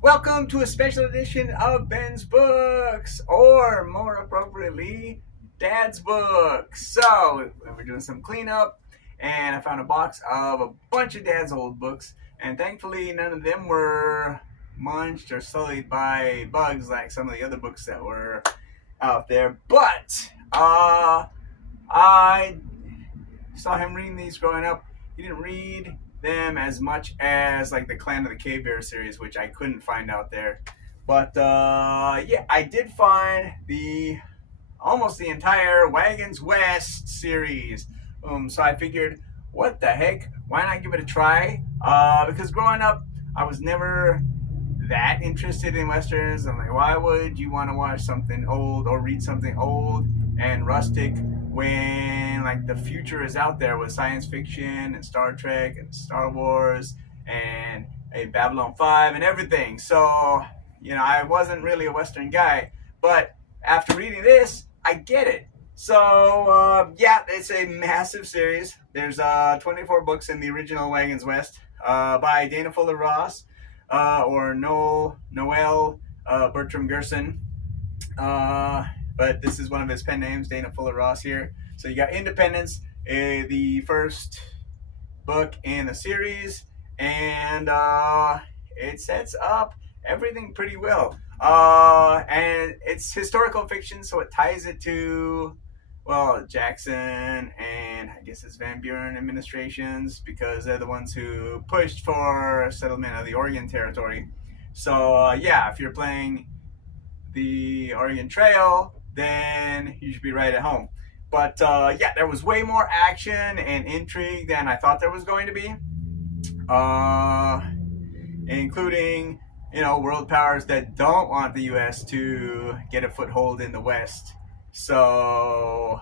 Welcome to a special edition of Ben's Books, or more appropriately, Dad's Books. So, we're doing some cleanup, and I found a box of a bunch of Dad's old books, and thankfully, none of them were munched or sullied by bugs like some of the other books that were out there. But, I saw him reading these growing up. He didn't read them as much as like the Clan of the Cave Bear series, which I couldn't find out there. But yeah, I did find the almost the entire Wagons West series. So I figured, what the heck? Why not give it a try? Because growing up, I was never that interested in westerns. I'm like, why would you want to watch something old or read something old and rustic when like the future is out there with science fiction and Star Trek and Star Wars and a Babylon 5 and everything. So, I wasn't really a western guy, but after reading this, I get it. So, yeah, it's a massive series. There's 24 books in the original Wagons West by Dana Fuller Ross or Noel Bertram Gerson. But this is one of his pen names, Dana Fuller Ross here. So you got Independence, the first book in the series, and it sets up everything pretty well. And it's historical fiction, so it ties it to, well, Jackson and I guess it's Van Buren administrations, because they're the ones who pushed for settlement of the Oregon Territory. So yeah, if you're playing the Oregon Trail, then you should be right at home. But yeah, there was way more action and intrigue than I thought there was going to be, including world powers that don't want the U.S. to get a foothold in the West. So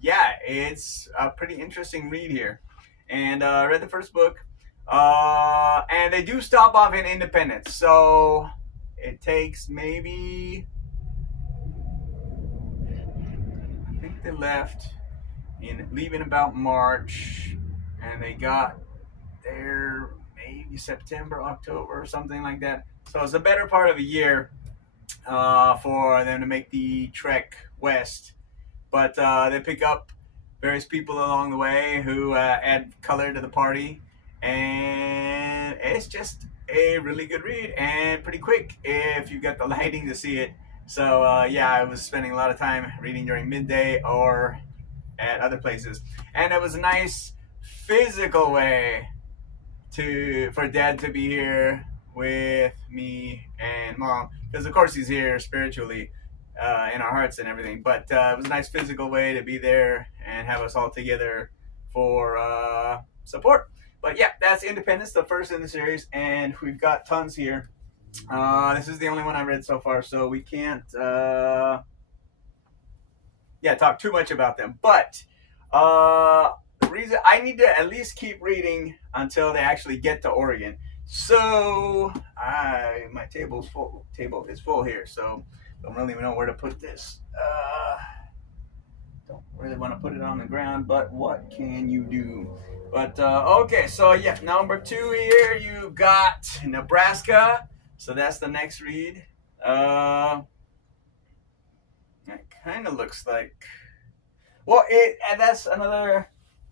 yeah, it's a pretty interesting read here. And I read the first book, and they do stop off in Independence, so it takes maybe, I think they left leaving about March, and they got there maybe September, October, or something like that. So it's a better part of a year for them to make the trek west. But they pick up various people along the way who add color to the party, and it's just a really good read and pretty quick if you got the lighting to see it. So yeah, I was spending a lot of time reading during midday or at other places, and it was a nice physical way for Dad to be here with me and Mom, because of course he's here spiritually in our hearts and everything, but it was a nice physical way to be there and have us all together for support. But yeah, that's Independence, the first in the series, and we've got tons here. This is the only one I read so far, so we can't talk too much about them. But the reason I need to at least keep reading until they actually get to Oregon. So my table is full here, so don't really know where to put this. Don't really want to put it on the ground, but what can you do? But okay, so yeah, number 2 here, you got Nebraska. So that's the next read. It kind of looks like, well, and that's another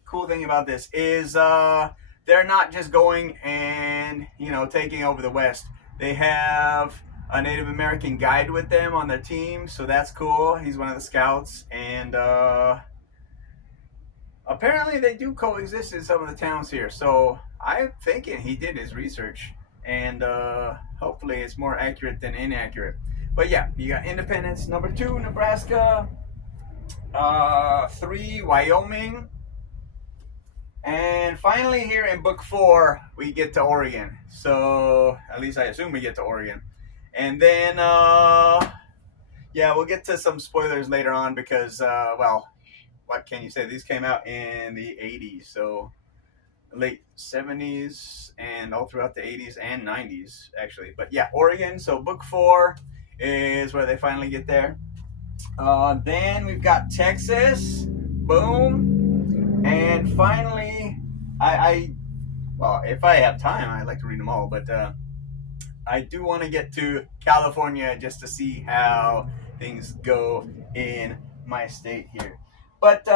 cool thing about this is they're not just going and taking over the West. They have a Native American guide with them on their team, so that's cool. He's one of the scouts, and apparently they do coexist in some of the towns here. So I'm thinking he did his research, and hopefully it's more accurate than inaccurate. But yeah, you got Independence. Number 2, Nebraska. 3, Wyoming. And finally here in book 4, we get to Oregon. So at least I assume we get to Oregon. And then, yeah, we'll get to some spoilers later on because, well, what can you say? These came out in the 80s, so late 70s and all throughout the 80s and 90s, actually. But yeah, Oregon. So book 4 is where they finally get there. Then we've got Texas. Boom. And finally, well, if I have time, I'd like to read them all, but I do want to get to California just to see how things go in my state here. But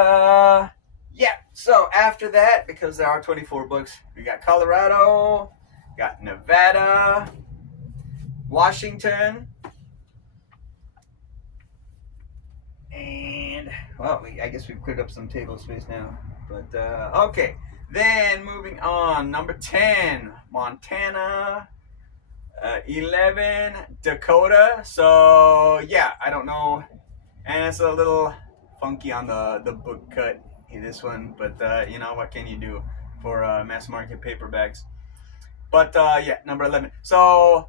yeah, so after that, because there are 24 books, we got Colorado, got Nevada, Washington, and well, I guess we've cleared up some table space now. But okay, then moving on, number 10, Montana. 11, Dakota. So yeah, I don't know, and it's a little funky on the book cut in this one, but you know, what can you do for mass market paperbacks? But yeah, number 11. So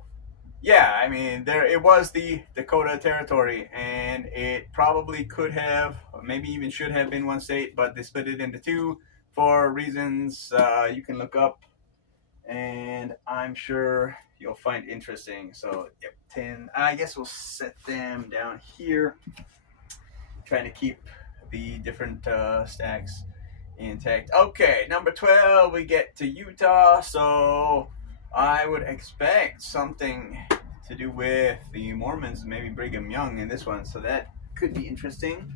yeah, I mean, there it was the Dakota Territory, and it probably could have, or maybe even should have been one state, but they split it into two for reasons you can look up, and I'm sure you'll find interesting. So yep, 10. I guess we'll set them down here, trying to keep the different stacks intact. Okay, number 12, we get to Utah. So I would expect something to do with the Mormons, maybe Brigham Young in this one. So that could be interesting.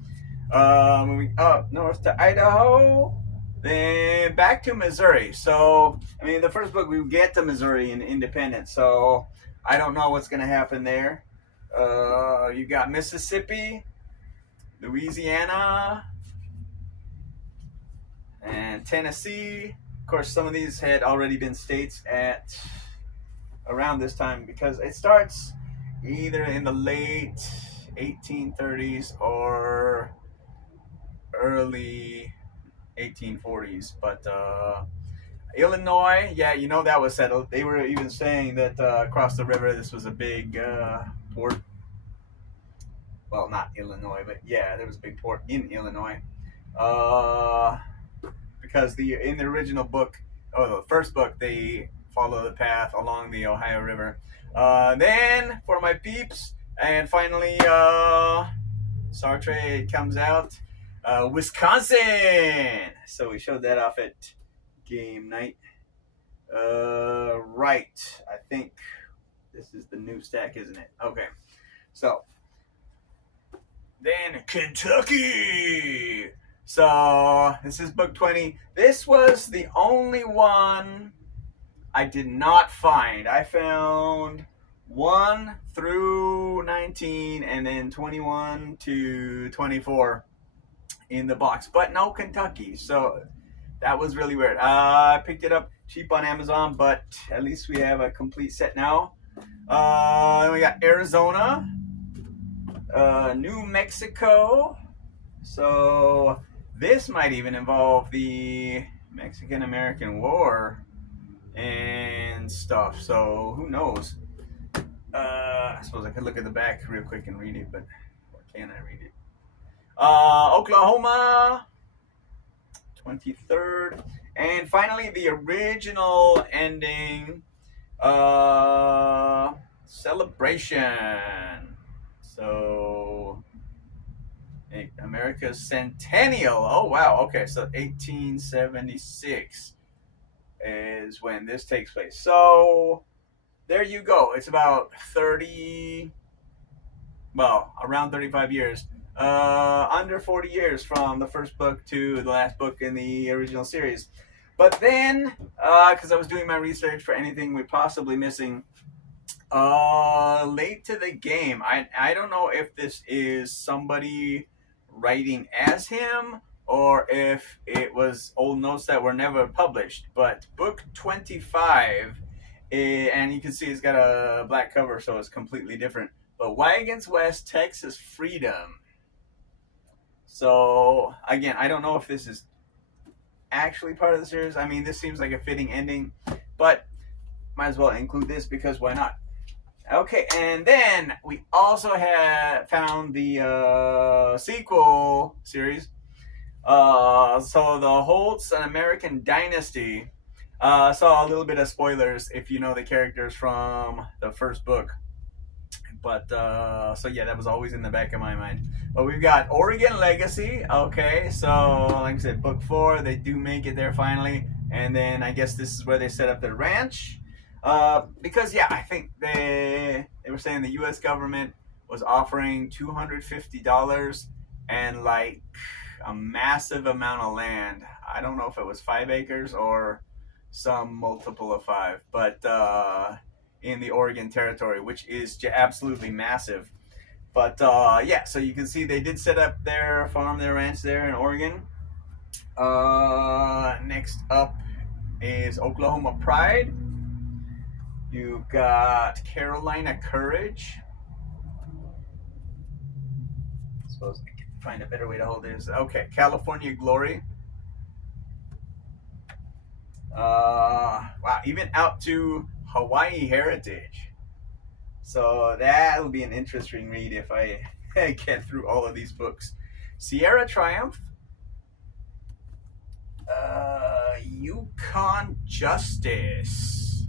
Moving up north to Idaho. Then back to Missouri. So, I mean, the first book we get to Missouri in Independence. So, I don't know what's going to happen there. You got Mississippi, Louisiana, and Tennessee. Of course, some of these had already been states at around this time, because it starts either in the late 1830s or early 1840s. But Illinois, yeah, you know, that was settled. They were even saying that across the river this was a big port. Well, not Illinois, but yeah, there was a big port in Illinois, because in the original book, or the first book, they follow the path along the Ohio River. Then for my peeps, and finally Sartre comes out, Wisconsin. So we showed that off at game night. Right, I think this is the new stack, isn't it? Okay, so then Kentucky. So this is book 20. This was the only one I did not find. I found 1 through 19 and then 21 to 24 in the box, but no Kentucky. So that was really weird. I picked it up cheap on Amazon, but at least we have a complete set now. We got Arizona, New Mexico. So this might even involve the Mexican-American War and stuff. So who knows? I suppose I could look at the back real quick and read it, but or can I read it? Oklahoma, 23rd. And finally, the original ending, Celebration. So, America's Centennial. Oh, wow. Okay, so 1876 is when this takes place. So, there you go. It's about around 35 years. Under 40 years from the first book to the last book in the original series. But then, because I was doing my research for anything we're possibly missing, late to the game, I don't know if this is somebody writing as him or if it was old notes that were never published. But book 25, and you can see it's got a black cover, so it's completely different. But Wagons West, Texas Freedom. So, again, I don't know if this is actually part of the series. I mean, this seems like a fitting ending, but might as well include this because why not? Okay, and then we also have found the sequel series. So the Holtz, an American Dynasty. Saw a little bit of spoilers if you know the characters from the first book. But, so yeah, that was always in the back of my mind. But we've got Oregon Legacy. Okay, so like I said, book 4, they do make it there finally. And then I guess this is where they set up their ranch. Because yeah, I think they were saying the U.S. government was offering $250 and like a massive amount of land. I don't know if it was 5 acres or some multiple of five, but in the Oregon Territory, which is absolutely massive. But yeah, so you can see they did set up their farm, their ranch there in Oregon. Next up is Oklahoma Pride. You've got Carolina Courage. I suppose I can find a better way to hold this. Okay, California Glory. Wow, even out to Hawaii Heritage. So that'll be an interesting read if I get through all of these books. Sierra Triumph. Yukon Justice.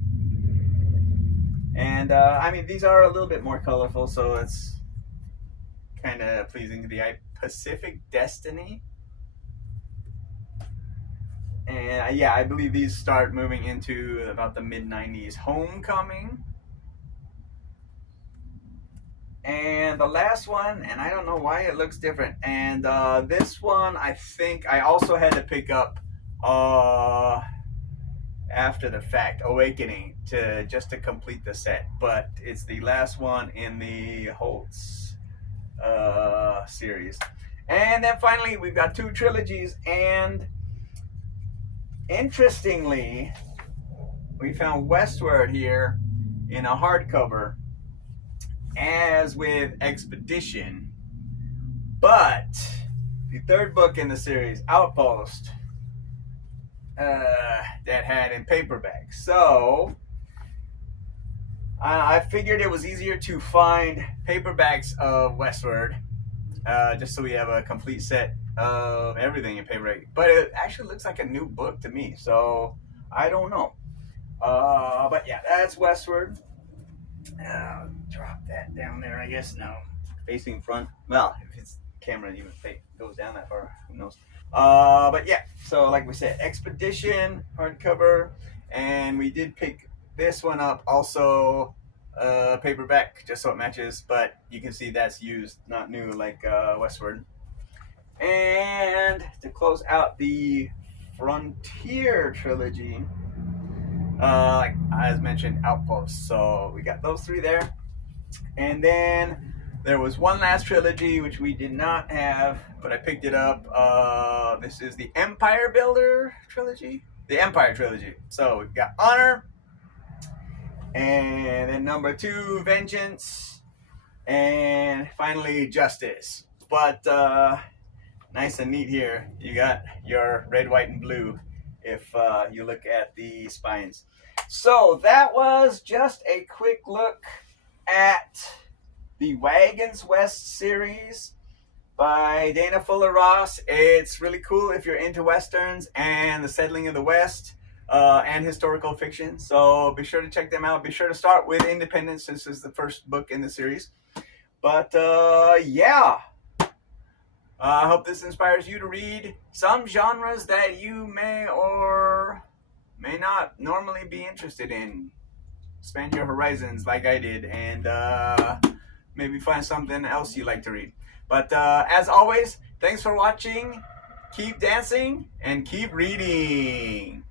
And I mean, these are a little bit more colorful, so it's kind of pleasing to the eye. Pacific Destiny. And yeah, I believe these start moving into about the mid-90s. Homecoming. And the last one, and I don't know why it looks different. And this one, I think I also had to pick up after the fact, Awakening, just to complete the set. But it's the last one in the Holtz series. And then finally, we've got 2 trilogies. And interestingly, we found Westward here in a hardcover, as with Expedition, but the 3rd book in the series, Outpost, that had in paperback. So I figured it was easier to find paperbacks of Westward, just so we have a complete set of everything in paperback. But it actually looks like a new book to me, so I don't know. But yeah, that's Westward. Drop that down there, I guess. No, facing front. Well, if it's camera even goes down that far, who knows? But yeah, so like we said, Expedition hardcover, and we did pick this one up also paperback, just so it matches. But you can see that's used, not new, like Westward. And to close out the Frontier trilogy, like as mentioned, Outpost. So we got those 3 there. And then there was one last trilogy which we did not have, but I picked it up. This is the Empire Builder trilogy. The Empire trilogy. So we've got Honor, and then number 2, Vengeance, and finally Justice. But nice and neat here. You got your red, white, and blue if you look at the spines. So that was just a quick look at the Wagons West series by Dana Fuller Ross. It's really cool if you're into Westerns and the settling of the West and historical fiction. So be sure to check them out. Be sure to start with Independence, since this is the first book in the series. But yeah. I hope this inspires you to read some genres that you may or may not normally be interested in. Expand your horizons like I did, and maybe find something else you like to read. But as always, thanks for watching. Keep dancing and keep reading.